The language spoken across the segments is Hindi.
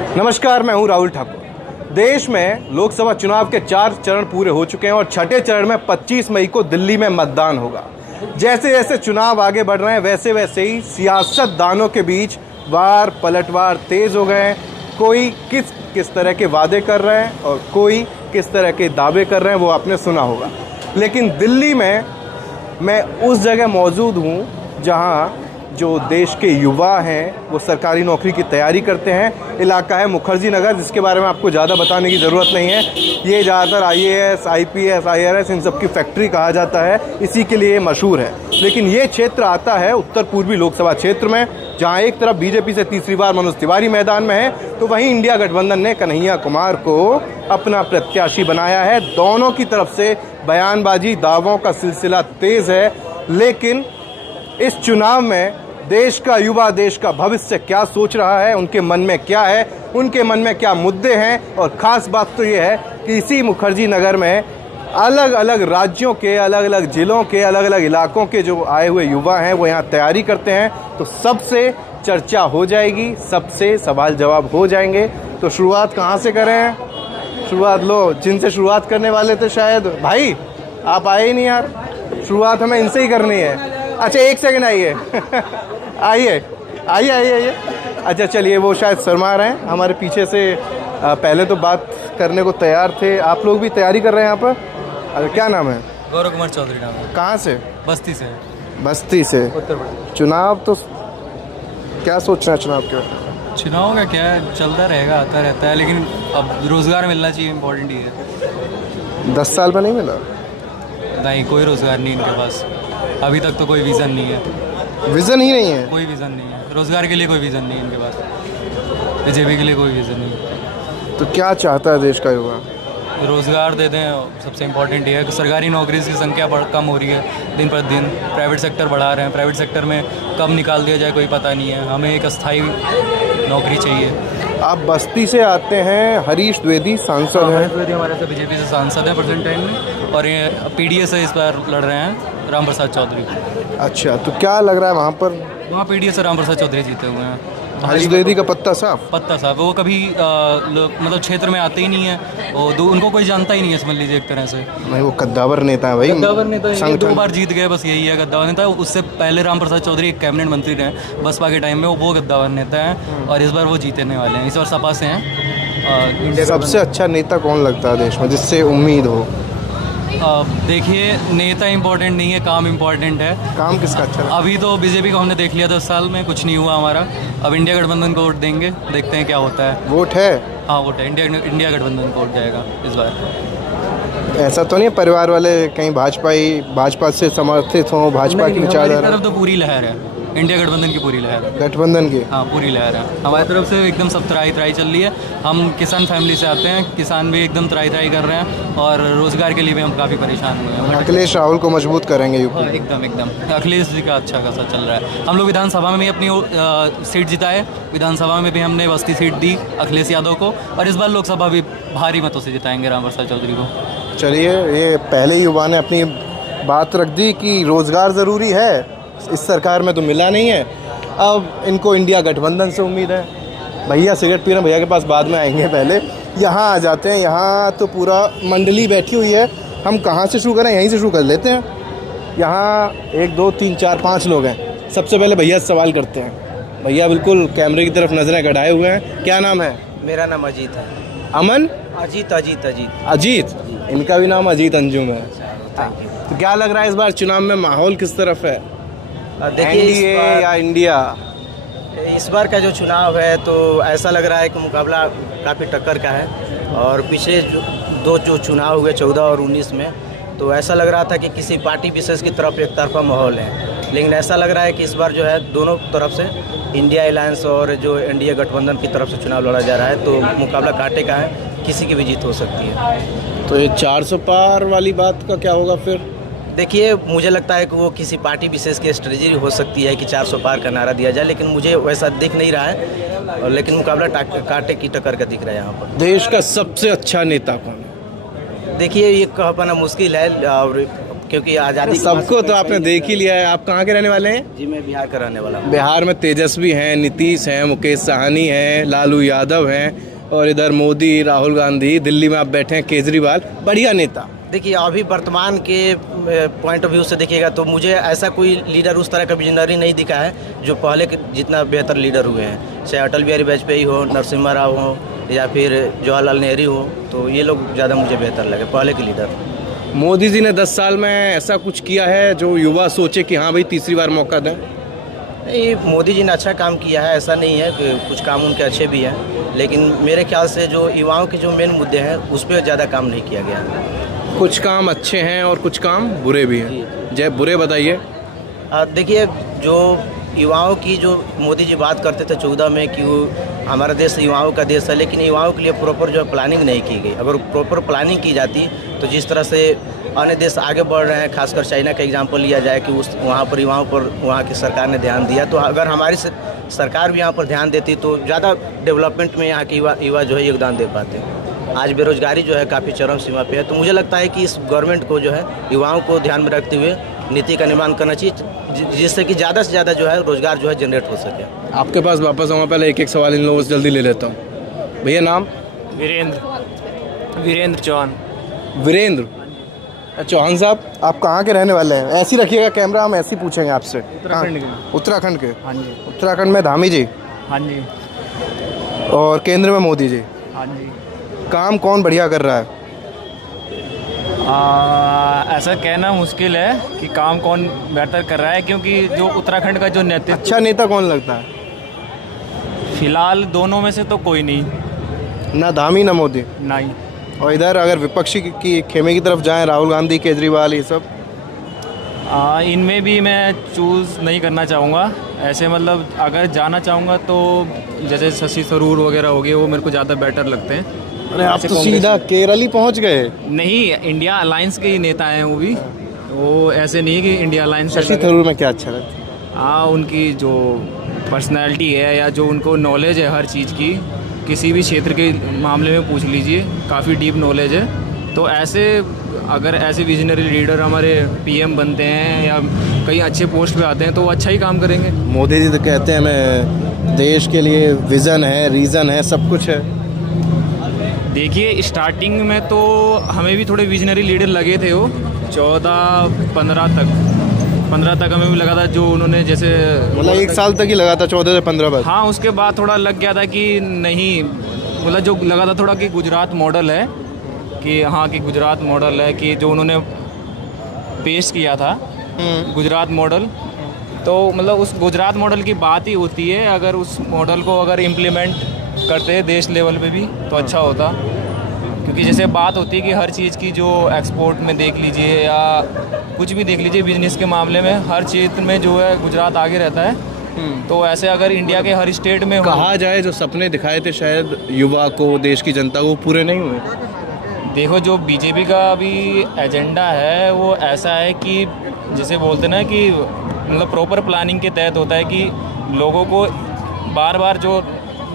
नमस्कार, मैं हूं राहुल ठाकुर। देश में लोकसभा चुनाव के 4 चरण पूरे हो चुके हैं और छठे चरण में 25 मई को दिल्ली में मतदान होगा। जैसे जैसे चुनाव आगे बढ़ रहे हैं वैसे वैसे ही सियासतदानों के बीच वार पलटवार तेज हो गए हैं। कोई किस तरह के वादे कर रहे हैं और कोई किस तरह के दावे कर रहे हैं, वो आपने सुना होगा। लेकिन दिल्ली में मैं उस जगह मौजूद हूँ जहाँ जो देश के युवा हैं वो सरकारी नौकरी की तैयारी करते हैं। इलाका है मुखर्जी नगर, जिसके बारे में आपको ज़्यादा बताने की ज़रूरत नहीं है। ये ज़्यादातर IAS, IPS, IRS इन सब की फैक्ट्री कहा जाता है, इसी के लिए मशहूर है। लेकिन ये क्षेत्र आता है उत्तर पूर्वी लोकसभा क्षेत्र में, जहाँ एक तरफ बीजेपी से तीसरी बार मनोज तिवारी मैदान में है, तो वहीं इंडिया गठबंधन ने कन्हैया कुमार को अपना प्रत्याशी बनाया है। दोनों की तरफ से बयानबाजी, दावों का सिलसिला तेज़ है। लेकिन इस चुनाव में देश का युवा, देश का भविष्य क्या सोच रहा है, उनके मन में क्या है, उनके मन में क्या मुद्दे हैं, और ख़ास बात तो ये है कि इसी मुखर्जी नगर में अलग अलग राज्यों के, अलग अलग ज़िलों के, अलग अलग इलाकों के जो आए हुए युवा हैं वो यहाँ तैयारी करते हैं। तो सबसे चर्चा हो जाएगी, सबसे सवाल जवाब हो जाएंगे। तो शुरुआत कहाँ से करें? शुरुआत लो, जिनसे शुरुआत करने वाले थे शायद भाई, आप आए ही नहीं यार। शुरुआत हमें इनसे ही करनी है। अच्छा, एक सेकंड आइए आइए आइए आइए आइए। अच्छा चलिए, वो शायद शर्मा रहे हैं हमारे पीछे से। पहले तो बात करने को तैयार थे। आप लोग भी तैयारी कर रहे हैं यहाँ पर? अरे क्या नाम है? गौरव कुमार चौधरी नाम है। कहाँ से? बस्ती से। बस्ती से, उत्तर प्रदेश। चुनाव तो क्या सोचना है चुनाव के? चुनाव का क्या है, चलता रहेगा, आता रहता है, लेकिन अब रोज़गार मिलना चाहिए, इम्पोर्टेंट ही है। 10 साल में नहीं मिला? नहीं, कोई रोज़गार नहीं इनके पास अभी तक। तो कोई विज़न नहीं है। विज़न ही नहीं है? कोई विज़न नहीं है, रोज़गार के लिए कोई विज़न नहीं है इनके पास। बीजेपी के लिए कोई विज़न नहीं है। तो क्या चाहता है देश का युवा? रोज़गार दे दें, सबसे इम्पोर्टेंट ये है कि सरकारी नौकरी की संख्या कम हो रही है दिन पर दिन। प्राइवेट सेक्टर बढ़ा रहे हैं, प्राइवेट सेक्टर में कब निकाल दिया जाए कोई पता नहीं है। हमें एक अस्थायी नौकरी चाहिए। आप बस्ती से आते हैं। हरीश द्विवेदी सांसद हैं। हरीश द्विवेदी हमारे से बीजेपी से सांसद हैं प्रेजेंट टाइम में, और ये PDA से इस बार लड़ रहे हैं राम प्रसाद चौधरी। अच्छा, तो क्या लग रहा है वहाँ पर? वहाँ PDA से राम प्रसाद चौधरी जीते हुए हैं। हरीश द्विवेदी का पत्ता साफ? पत्ता साहब, वो कभी मतलब क्षेत्र में आते ही नहीं है, और उनको कोई जानता ही नहीं है, समझ लीजिए एक तरह से। नहीं, वो कद्दावर नेता है भाई। गद्दावर नेता 2 बार जीत गए, बस यही है गद्दावर नेता। उससे पहले राम प्रसाद चौधरी एक कैबिनेट मंत्री रहे बसपा के टाइम में, वो गद्दावर नेता हैं, और इस बार वो जीतने वाले हैं। इस बार सपा से हैं। सबसे अच्छा नेता कौन लगता है देश में, जिससे उम्मीद हो? देखिए, नेता इम्पोर्टेंट नहीं है, काम इम्पोर्टेंट है। काम किसका अच्छा लगता है? अभी तो बीजेपी को हमने देख लिया 10 साल में, कुछ नहीं हुआ हमारा। अब इंडिया गठबंधन को वोट देंगे, देखते हैं क्या होता है। वोट है? हाँ, वोट है। इंडिया गठबंधन को वोट जाएगा इस बार। ऐसा तो नहीं है परिवार वाले कहीं भाजपा से समर्थित हों, भाजपा की विचारधारा? तरफ तो पूरी लहर है, इंडिया गठबंधन की पूरी लहर है। गठबंधन की? हाँ, पूरी लहर है हमारी तरफ से। एकदम सब त्राई चल रही है। हम किसान फैमिली से आते हैं, किसान भी एकदम त्राई कर रहे हैं, और रोज़गार के लिए भी हम काफ़ी परेशान हुए हैं। अखिलेश राहुल को मजबूत करेंगे यूपी? एकदम अखिलेश जी का अच्छा खासा चल रहा है। हम लोग विधानसभा में भी अपनी सीट जिताए। विधानसभा में भी हमने बस्ती सीट दी अखिलेश यादव को, और इस बार लोकसभा भी भारी मतों से जिताएंगे राम प्रसाद चौधरी को। चलिए, ये पहले युवा ने अपनी बात रख दी कि रोज़गार ज़रूरी है, इस सरकार में तो मिला नहीं है। अब इनको इंडिया गठबंधन से उम्मीद है। भैया सिगरेट पी रहे हैं, भैया के पास बाद में आएंगे, पहले यहाँ आ जाते हैं। यहाँ तो पूरा मंडली बैठी हुई है। हम कहाँ से शुरू करें? यहीं से शुरू कर लेते हैं। यहाँ 1 2 3 4 5 लोग हैं। सबसे पहले भैया से सवाल करते हैं। भैया बिल्कुल कैमरे की तरफ नजरें गड़ाए हुए हैं। क्या नाम है? मेरा नाम अजीत है। अमन? अजीत अजीत अजीत अजीत? इनका भी नाम अजीत अंजुम है। तो क्या लग रहा है इस बार चुनाव में माहौल किस तरफ है? देखिए, एनडीए या इंडिया? इस बार का जो चुनाव है तो ऐसा लग रहा है कि मुकाबला काफ़ी टक्कर का है। और पिछले जो चुनाव हुए 14 और 19 में, तो ऐसा लग रहा था कि किसी पार्टी विशेष की तरफ एक तरफा माहौल है। लेकिन ऐसा लग रहा है कि इस बार जो है दोनों तरफ से, इंडिया अलायंस और जो एनडीए गठबंधन की तरफ से चुनाव लड़ा जा रहा है, तो मुकाबला कांटे का है, किसी की भी जीत हो सकती है। तो ये 400 पार वाली बात का क्या होगा फिर? देखिए, मुझे लगता है कि वो किसी पार्टी विशेष की स्ट्रेटजी हो सकती है कि 400 पार का नारा दिया जाए, लेकिन मुझे वैसा दिख नहीं रहा है। लेकिन मुकाबला कांटे की टक्कर का दिख रहा है यहाँ पर। देश का सबसे अच्छा नेता कौन है? देखिए, ये कह पाना मुश्किल है, और क्योंकि आज़ादी के बाद सबको तो आपने देख ही लिया है। आप कहाँ के रहने वाले हैं? जी मैं बिहार का रहने वाला हूँ। बिहार में तेजस्वी हैं, नीतीश हैं, मुकेश साहनी हैं, लालू यादव हैं, और इधर मोदी, राहुल गांधी, दिल्ली में आप बैठे हैं केजरीवाल, बढ़िया नेता। देखिए अभी वर्तमान के पॉइंट ऑफ व्यू से देखिएगा तो मुझे ऐसा कोई लीडर उस तरह का विजनरी नहीं दिखा है जो पहले के जितना बेहतर लीडर हुए हैं, चाहे अटल बिहारी वाजपेयी हो, नरसिम्हा राव हो या फिर जवाहरलाल नेहरू हो, तो ये लोग ज़्यादा मुझे बेहतर लगे पहले के लीडर। मोदी जी ने 10 साल में ऐसा कुछ किया है जो युवा सोचे कि हाँ भाई तीसरी बार मौका दें? नहीं, मोदी जी ने अच्छा काम किया है, ऐसा नहीं है कि कुछ काम उनके अच्छे भी हैं, लेकिन मेरे ख्याल से जो युवाओं के जो मेन मुद्दे हैं उस पर ज़्यादा काम नहीं किया गया। कुछ काम अच्छे हैं और कुछ काम बुरे भी हैं। जय बुरे बताइए। देखिए जो युवाओं की जो मोदी जी बात करते थे 14 में कि वो हमारा देश युवाओं का देश है, लेकिन युवाओं के लिए प्रॉपर जो प्लानिंग नहीं की गई। अगर प्रॉपर प्लानिंग की जाती तो जिस तरह से अन्य देश आगे बढ़ रहे हैं, खासकर चाइना का एग्जांपल लिया जाए कि उस वहाँ पर युवाओं पर वहाँ की सरकार ने ध्यान दिया, तो अगर हमारी सरकार भी यहाँ पर ध्यान देती तो ज़्यादा डेवलपमेंट में यहाँ के युवा जो है योगदान दे पाते। आज बेरोजगारी जो है काफ़ी चरम सीमा पे है, तो मुझे लगता है कि इस गवर्नमेंट को जो है युवाओं को ध्यान में रखते हुए नीति का निर्माण करना चाहिए, जिससे कि ज़्यादा से ज़्यादा जो है रोजगार जो है जनरेट हो सके। आपके पास वापस आऊँगा, पहले एक एक सवाल इन लोगों से जल्दी ले लेता हूँ। भैया नाम? वीरेंद्र चौहान। वीरेंद्र चौहान साहब, आप कहाँ के रहने वाले हैं? ऐसे ही रखिएगा कैमरा, हम ऐसे ही पूछेंगे आपसे। उत्तराखंड के? हाँ जी। उत्तराखंड में धामी जी? हाँ जी। और केंद्र में मोदी जी? हाँ जी। काम कौन बढ़िया कर रहा है? ऐसा कहना मुश्किल है कि काम कौन बेहतर कर रहा है, क्योंकि जो उत्तराखंड का जो नेतृत्व, अच्छा नेता कौन लगता है? फिलहाल दोनों में से तो कोई नहीं। ना धामी ना मोदी? नहीं। और इधर अगर विपक्षी की खेमे की तरफ जाएं, राहुल गांधी, केजरीवाल, ये सब? इनमें भी मैं चूज़ नहीं करना चाहूँगा। ऐसे मतलब अगर जाना चाहूँगा तो जैसे शशि थरूर वगैरह हो गए, वो मेरे को ज़्यादा बेटर लगते हैं। अरे आप तो सीधा केरल ही पहुँच गए। नहीं, इंडिया अलायंस के ही नेता हैं वो भी, वो ऐसे नहीं कि इंडिया अलायंस। शशि थरूर में क्या अच्छा लगता है? हाँ, उनकी जो पर्सनैलिटी है या जो उनको नॉलेज है हर चीज़ की, किसी भी क्षेत्र के मामले में पूछ लीजिए, काफ़ी डीप नॉलेज है। तो ऐसे अगर ऐसे विजनरी लीडर हमारे पीएम बनते हैं या कहीं अच्छे पोस्ट पे आते हैं तो वो अच्छा ही काम करेंगे। मोदी जी तो कहते हैं मैं देश के लिए विज़न है, रीज़न है, सब कुछ है। देखिए स्टार्टिंग में तो हमें भी थोड़े विजनरी लीडर लगे थे, वो 14-15 तक हमें भी लगा था, जो उन्होंने जैसे मतलब 1 साल तक ही लगा था, 14 से 15 बस। हाँ, उसके बाद थोड़ा लग गया था कि नहीं, मतलब जो लगा था थोड़ा कि गुजरात मॉडल है, कि हाँ कि गुजरात मॉडल है, कि जो उन्होंने पेश किया था गुजरात मॉडल, तो मतलब उस गुजरात मॉडल की बात ही होती है। अगर उस मॉडल को अगर इम्प्लीमेंट करते देश लेवल पे भी तो अच्छा होता, क्योंकि जैसे बात होती है कि हर चीज़ की जो एक्सपोर्ट में देख लीजिए या कुछ भी देख लीजिए, बिजनेस के मामले में हर क्षेत्र में जो है गुजरात आगे रहता है। तो ऐसे अगर इंडिया के हर स्टेट में कहा जाए जो सपने दिखाए थे शायद युवा को, देश की जनता को, पूरे नहीं हुए। देखो जो बीजेपी का अभी एजेंडा है वो ऐसा है कि जैसे बोलते ना कि मतलब प्रॉपर प्लानिंग के तहत होता है कि लोगों को बार बार जो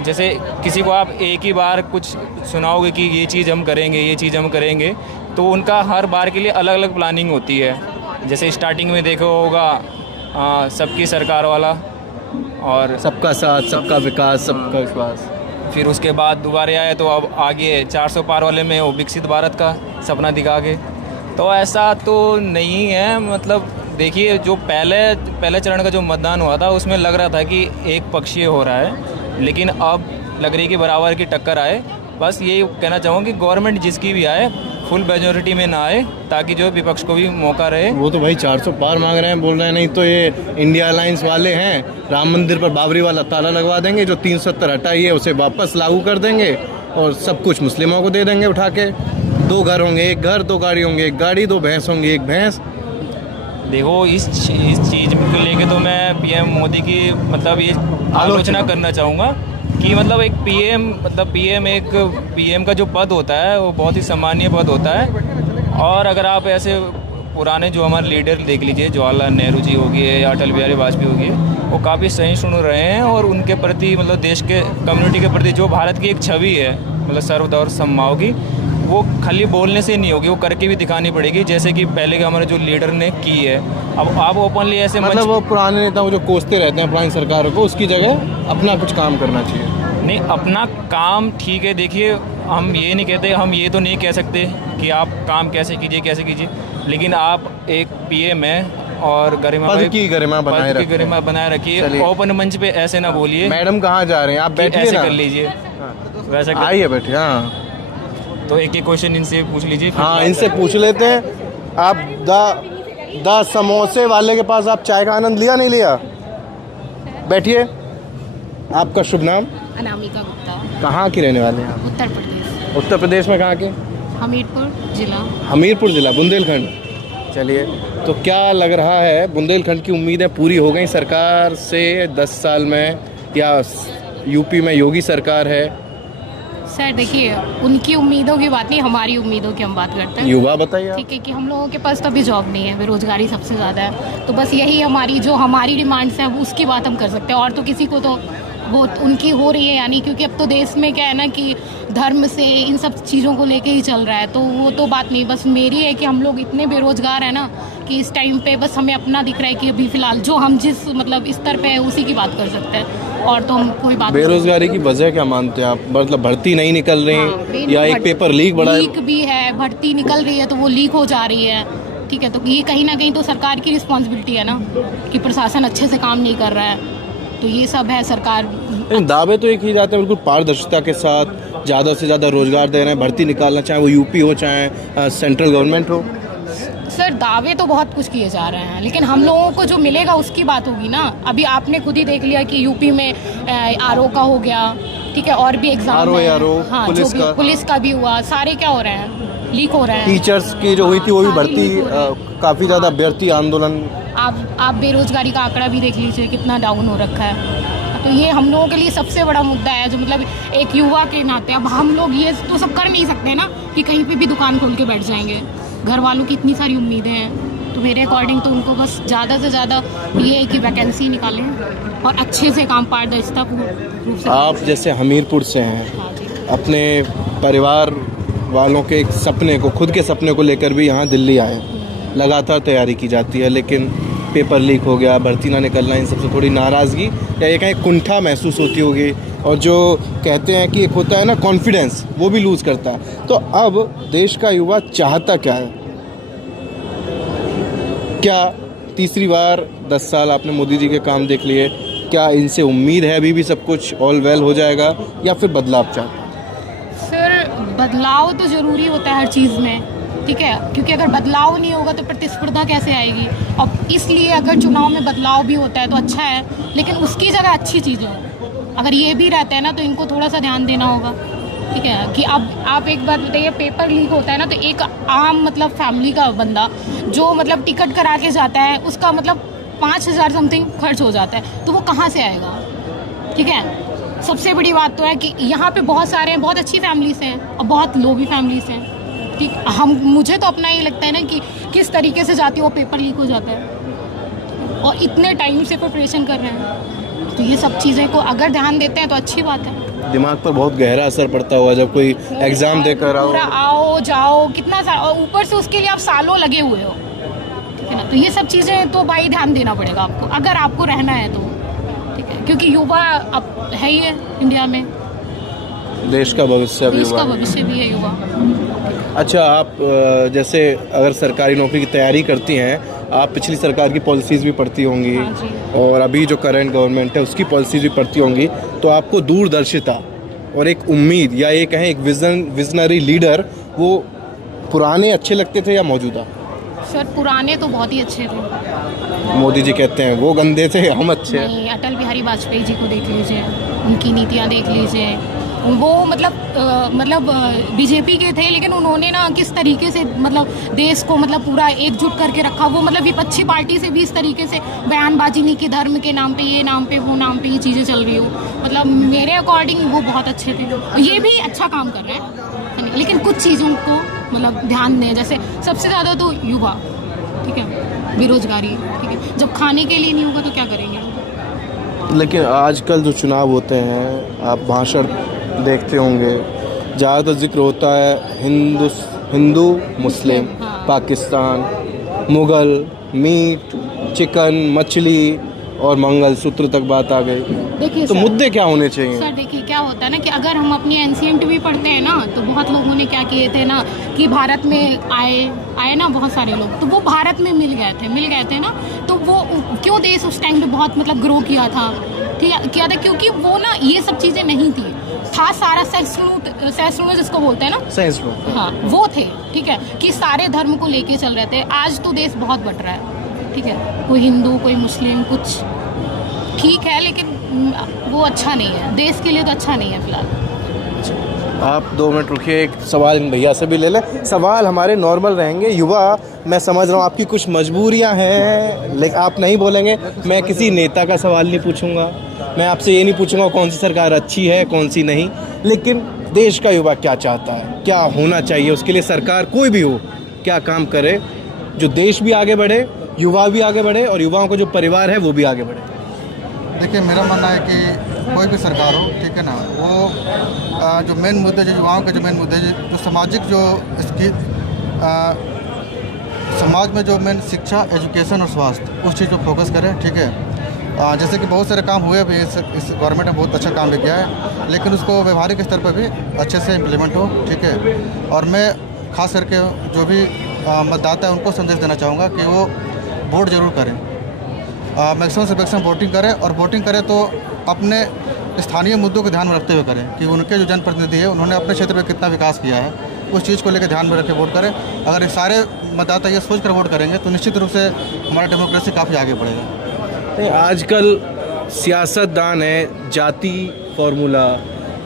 जैसे किसी को आप एक ही बार कुछ सुनाओगे कि ये चीज़ हम करेंगे, ये चीज़ हम करेंगे, तो उनका हर बार के लिए अलग अलग प्लानिंग होती है। जैसे स्टार्टिंग में देखो होगा सबकी सरकार वाला, और सबका साथ, सबका विकास, सबका विश्वास। फिर उसके बाद दोबारा आए तो अब आगे 400 पार वाले में वो विकसित भारत का सपना दिखा के। तो ऐसा तो नहीं है, मतलब देखिए जो पहले चरण का जो मतदान हुआ था उसमें लग रहा था कि एक पक्षीय हो रहा है, लेकिन अब लग रही कि बराबर की टक्कर आए। बस ये कहना चाहूँगा कि गवर्नमेंट जिसकी भी आए फुल मेजोरिटी में ना आए, ताकि जो विपक्ष को भी मौका रहे। वो तो भाई 400 पार मांग रहे हैं, बोल रहे हैं नहीं तो ये इंडिया अलायंस वाले हैं, राम मंदिर पर बाबरी वाला ताला लगवा देंगे, जो 370 हटाई है उसे वापस लागू कर देंगे और सब कुछ मुस्लिमों को दे देंगे उठा के। 2 घर होंगे 1 घर, 2 गाड़ी होंगे 1 गाड़ी, 2 भैंस होंगी 1 भैंस। देखो इस चीज़ को लेके तो मैं पीएम मोदी की मतलब ये आलोचना करना चाहूँगा कि मतलब एक पीएम का जो पद होता है वो बहुत ही सम्मानीय पद होता है। और अगर आप ऐसे पुराने जो हमारे लीडर देख लीजिए, जवाहरलाल नेहरू जी हो गए या अटल बिहारी वाजपेयी हो गए, वो काफ़ी सहिष्णु रहे हैं और उनके प्रति मतलब देश के कम्युनिटी के प्रति जो भारत की एक छवि है मतलब सर्वदौर समभाव की, वो खाली बोलने से नहीं होगी, वो करके भी दिखानी पड़ेगी, जैसे कि पहले के हमारे जो लीडर ने की है। अब आप ओपनली ऐसे मतलब वो पुराने नेताओं जो कोसते रहते हैं पुरानी सरकारों को, उसकी जगह अपना कुछ काम करना चाहिए। नहीं, अपना काम ठीक है। देखिए, हम ये नहीं कहते, हम ये तो नहीं कह सकते कि आप काम कैसे कीजिए, लेकिन आप एक पीएम है और पद की गरिमा बनाए रखिए। ओपन मंच पे ऐसे ना बोलिए। मैडम कहाँ जा रहे हैं, आप बैठिए ऐसे ना। कर लीजिए, वैसा आइए बैठिए। हाँ, तो एक क्वेश्चन इनसे पूछ लीजिए। हाँ इनसे पूछ लेते हैं। आप द समोसे वाले के पास आप चाय का आनंद लिया नहीं लिया? बैठिए। आपका शुभ नाम? अनामिका गुप्ता। कहाँ की रहने वाले हैं आप? उत्तर प्रदेश। उत्तर प्रदेश में कहाँ के? हमीरपुर जिला। हमीरपुर जिला, बुंदेलखंड। चलिए, तो क्या लग रहा है, बुंदेलखंड की उम्मीदें पूरी हो गई सरकार से 10 साल में, या यूपी में योगी सरकार है? सर देखिए, उनकी उम्मीदों की बात नहीं, हमारी उम्मीदों की हम बात करते हैं। युवा बताइए आप। ठीक है कि हम लोगों के पास तो अभी जॉब नहीं है, बेरोजगारी सबसे ज़्यादा है, तो बस यही हमारी डिमांड्स हैं, उसकी बात हम कर सकते हैं। और तो किसी को तो वो उनकी हो रही है यानी, क्योंकि अब तो देश में क्या है ना कि धर्म से इन सब चीज़ों को लेके ही चल रहा है, तो वो तो बात नहीं। बस मेरी है कि हम लोग इतने बेरोजगार हैं ना कि इस टाइम पे बस हमें अपना दिख रहा है कि अभी फ़िलहाल जो हम जिस मतलब स्तर पे है उसी की बात कर सकते हैं, और तो हम कोई बात बेरोजगारी की वजह क्या मानते हैं आप? मतलब भर्ती नहीं निकल रही, या एक पेपर लीक बड़ा लीक भी है, भर्ती निकल रही है तो वो लीक हो जा रही है। ठीक है, तो ये कहीं ना कहीं तो सरकार की रिस्पॉन्सिबिलिटी है ना कि प्रशासन अच्छे से काम नहीं कर रहा है, तो ये सब है सरकार। दावे तो एक ही जाते हैं बिल्कुल पारदर्शिता के साथ, ज़्यादा से ज़्यादा रोजगार दे रहे हैं, भर्ती निकालना, चाहे वो यूपी हो चाहे सेंट्रल गवर्नमेंट हो। सर दावे तो बहुत कुछ किए जा रहे हैं, लेकिन हम लोगों को जो मिलेगा उसकी बात होगी ना। अभी आपने खुद ही देख लिया कि यूपी में आरओ का हो गया, ठीक है, और भी एग्जाम हाँ, पुलिस का भी हुआ, सारे क्या हो रहे हैं, लीक हो रहे हैं। टीचर्स की जो हुई थी वो भी भर्ती काफ़ी ज़्यादा अभ्यर्थी आंदोलन। आप बेरोजगारी का आंकड़ा भी देख लीजिए कितना डाउन हो रखा है। तो ये हम लोगों के लिए सबसे बड़ा मुद्दा है, जो मतलब एक युवा के नाते अब हम लोग ये तो सब कर नहीं सकते ना कि कहीं पे भी दुकान खोल के बैठ जाएंगे। घर वालों की इतनी सारी उम्मीदें हैं, तो मेरे अकॉर्डिंग तो उनको बस ज़्यादा से ज़्यादा ये है कि वैकेंसी निकालें और अच्छे से काम पारदर्शिता रूप से। आप जैसे हमीरपुर से हैं, हाँ जी। अपने परिवार वालों के एक सपने को, खुद के सपने को लेकर भी यहाँ दिल्ली आए। लगातार तैयारी की जाती है, लेकिन पेपर लीक हो गया, भर्ती ना निकलना, इन सबसे थोड़ी नाराज़गी या ये कहीं कुंठा महसूस होती होगी। और जो कहते हैं कि एक होता है ना कॉन्फिडेंस, वो भी लूज़ करता है। तो अब देश का युवा चाहता क्या है? क्या तीसरी बार 10 साल आपने मोदी जी के काम देख लिए, क्या इनसे उम्मीद है अभी भी सब कुछ ऑल वेल हो जाएगा, या फिर बदलाव चाहते हैं? सर बदलाव तो ज़रूरी होता है हर चीज़ में, ठीक है, क्योंकि अगर बदलाव नहीं होगा तो प्रतिस्पर्धा कैसे आएगी। और इसलिए अगर चुनाव में बदलाव भी होता है तो अच्छा है, लेकिन उसकी जगह अच्छी चीज़ें हो। अगर ये भी रहता है ना तो इनको थोड़ा सा ध्यान देना होगा, ठीक है। कि अब आप एक बात बताइए, पेपर लीक होता है ना तो एक आम मतलब फैमिली का बंदा जो मतलब टिकट करा के जाता है, उसका मतलब 5,000 समथिंग खर्च हो जाता है, तो वो कहाँ से आएगा, ठीक है। सबसे बड़ी बात तो है कि यहाँ पे बहुत सारे हैं, बहुत अच्छी फैमिलीज हैं और बहुत लो भी फैमिलीज हैं, ठीक। मुझे तो अपना ये लगता है ना कि किस तरीके से जाती है वो पेपर लीक हो जाता है और इतने टाइम से प्रिपरेशन कर रहे हैं, तो ये सब चीज़ें को अगर ध्यान देते हैं तो अच्छी बात है। दिमाग पर बहुत गहरा असर पड़ता हुआ जब कोई एग्ज़ाम देकर पूरा आओ जाओ कितना और ऊपर से उसके लिए आप सालों लगे हुए हो, ठीक है ना। तो ये सब चीज़ें तो भाई ध्यान देना पड़ेगा आपको, अगर आपको रहना है तो, ठीक है, क्योंकि युवा अब है ही है इंडिया में, देश का भविष्य भी है युवा। अच्छा, आप जैसे अगर सरकारी नौकरी की तैयारी करती हैं, आप पिछली सरकार की पॉलिसीज़ भी पढ़ती होंगी, हाँ और अभी जो करंट गवर्नमेंट है उसकी पॉलिसीज़ भी पढ़ती होंगी, तो आपको दूरदर्शिता और एक उम्मीद या ये कहें एक विजनरी लीडर, वो पुराने अच्छे लगते थे या मौजूदा? सर पुराने तो बहुत ही अच्छे थे। मोदी जी कहते हैं वो गंदे थे, हम अच्छे हैं। नहीं, अटल बिहारी वाजपेयी जी को देख लीजिए, उनकी नीतियाँ देख लीजिए, वो मतलब बीजेपी के थे, लेकिन उन्होंने ना किस तरीके से मतलब देश को मतलब पूरा एकजुट करके रखा। वो मतलब विपक्षी पार्टी से भी इस तरीके से बयानबाजी नहीं कि धर्म के नाम पे ये नाम पे वो नाम पे ये चीज़ें चल रही हो। मतलब मेरे अकॉर्डिंग वो बहुत अच्छे थे, ये भी अच्छा काम कर रहे हैं, लेकिन कुछ चीज़ों को मतलब ध्यान दें, जैसे सबसे ज़्यादा तो युवा, ठीक है, बेरोजगारी, ठीक है, जब खाने के लिए नहीं होगा तो क्या करेंगे। लेकिन आजकल जो चुनाव होते हैं, आप भाषण देखते होंगे, ज़्यादातर जिक्र होता है हिंदू मुस्लिम, हाँ। पाकिस्तान, मुग़ल, मीट, चिकन, मछली और मंगलसूत्र तक बात आ गई। देखिए तो सर, मुद्दे क्या होने चाहिए? सर देखिए क्या होता है ना कि अगर हम अपनी एंशियंट भी पढ़ते हैं ना, तो बहुत लोगों ने क्या किए थे ना कि भारत में आए ना बहुत सारे लोग, तो वो भारत में मिल गए थे ना, तो वो क्यों देश उस टाइम पे बहुत मतलब ग्रो किया था, ठीक है, किया था क्योंकि वो ना ये सब चीज़ें नहीं थी, था सारा सहिष्णुता जिसको बोलते हैं ना, सहिष्णुता। हाँ वो थे, ठीक है, कि सारे धर्म को लेके चल रहे थे। आज तो देश बहुत बट रहा है, ठीक है, कोई हिंदू कोई मुस्लिम कुछ ठीक है, लेकिन वो अच्छा नहीं है, देश के लिए तो अच्छा नहीं है फिलहाल। आप 2 मिनट रुकिए, एक सवाल इन भैया से भी ले लें। सवाल हमारे नॉर्मल रहेंगे। युवा, मैं समझ रहा हूँ आपकी कुछ मजबूरियाँ हैं, लेकिन आप नहीं बोलेंगे। मैं किसी नेता का सवाल नहीं पूछूंगा, मैं आपसे ये नहीं पूछूंगा कौन सी सरकार अच्छी है कौन सी नहीं, लेकिन देश का युवा क्या चाहता है, क्या होना चाहिए उसके लिए सरकार कोई भी हो, क्या काम करे जो देश भी आगे बढ़े, युवा भी आगे बढ़े और युवाओं का जो परिवार है वो भी आगे बढ़े। देखिए, मेरा मानना है कि कोई भी सरकार हो, ठीक है ना, वो जो मेन मुद्दे, जो युवाओं के जो मेन मुद्दे, जो सामाजिक जो इसकी समाज में जो मेन शिक्षा, एजुकेशन और स्वास्थ्य, उस चीज़ पर फोकस करें, ठीक है। जैसे कि बहुत सारे काम हुए भी, इस गवर्नमेंट ने बहुत अच्छा काम भी किया है, लेकिन उसको व्यवहारिक स्तर पर भी अच्छे से इम्प्लीमेंट हो, ठीक है। और मैं खास करके जो भी मतदाता है उनको संदेश देना चाहूँगा कि वो वोट ज़रूर करें, मैक्सिमम से मैक्सिमम वोटिंग करें, और वोटिंग करें तो अपने स्थानीय मुद्दों को ध्यान में रखते हुए करें कि उनके जो जनप्रतिनिधि है उन्होंने अपने क्षेत्र में कितना विकास किया है, उस चीज़ को लेकर ध्यान में रख के वोट करें। अगर ये सारे मतदाता ये सोच कर वोट करेंगे तो निश्चित रूप से हमारा डेमोक्रेसी काफ़ी आगे बढ़ेगा। आजकल सियासतदान है जाति फॉर्मूला,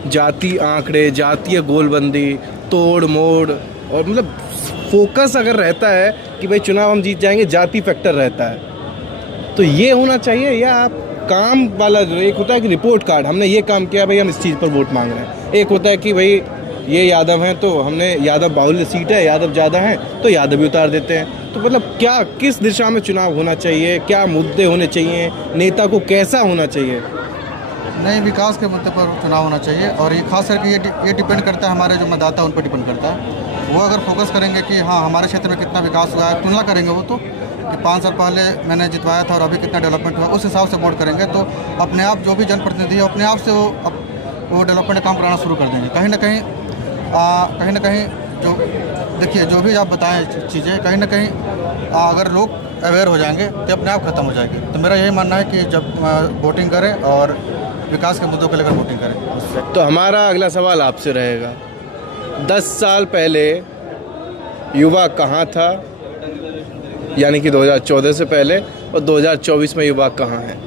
जाति आंकड़े, जातीय गोलबंदी, तोड़ मोड़, और मतलब फोकस अगर रहता है कि भाई चुनाव हम जीत जाएंगे, जाति फैक्टर रहता है, तो ये होना चाहिए। या आप काम वाला, एक होता है कि रिपोर्ट कार्ड, हमने ये काम किया भाई हम इस चीज़ पर वोट मांग रहे हैं, एक होता है कि भाई ये यादव हैं तो हमने यादव बाहुल्य सीट है, यादव ज़्यादा हैं तो यादव भी उतार देते हैं। तो मतलब क्या, किस दिशा में चुनाव होना चाहिए, क्या मुद्दे होने चाहिए, नेता को कैसा होना चाहिए? नए विकास के मुद्दे पर चुनाव होना चाहिए, और ये खास करके ये डिपेंड करता है, हमारे जो मतदाता उन पर डिपेंड करता है। वो अगर फोकस करेंगे कि हाँ हमारे क्षेत्र में कितना विकास हुआ है, तुलना करेंगे वो तो कि 5 साल पहले मैंने जितवाया था और अभी कितना डेवलपमेंट हुआ, उस हिसाब से वोट करेंगे तो अपने आप जो भी जनप्रतिनिधि है अपने आप से वो डेवलपमेंट काम कराना शुरू कर देंगे। कहीं ना कहीं जो देखिए, जो भी आप बताएं चीज़ें, कहीं ना कहीं अगर लोग अवेयर हो जाएंगे तो अपने आप ख़त्म हो जाएगी। तो मेरा यही मानना है कि जब वोटिंग करें और विकास के मुद्दों को लेकर वोटिंग करें। तो हमारा अगला सवाल आपसे रहेगा, 10 साल पहले युवा कहाँ था, यानी कि 2014 से पहले, और 2024 में युवा कहाँ है?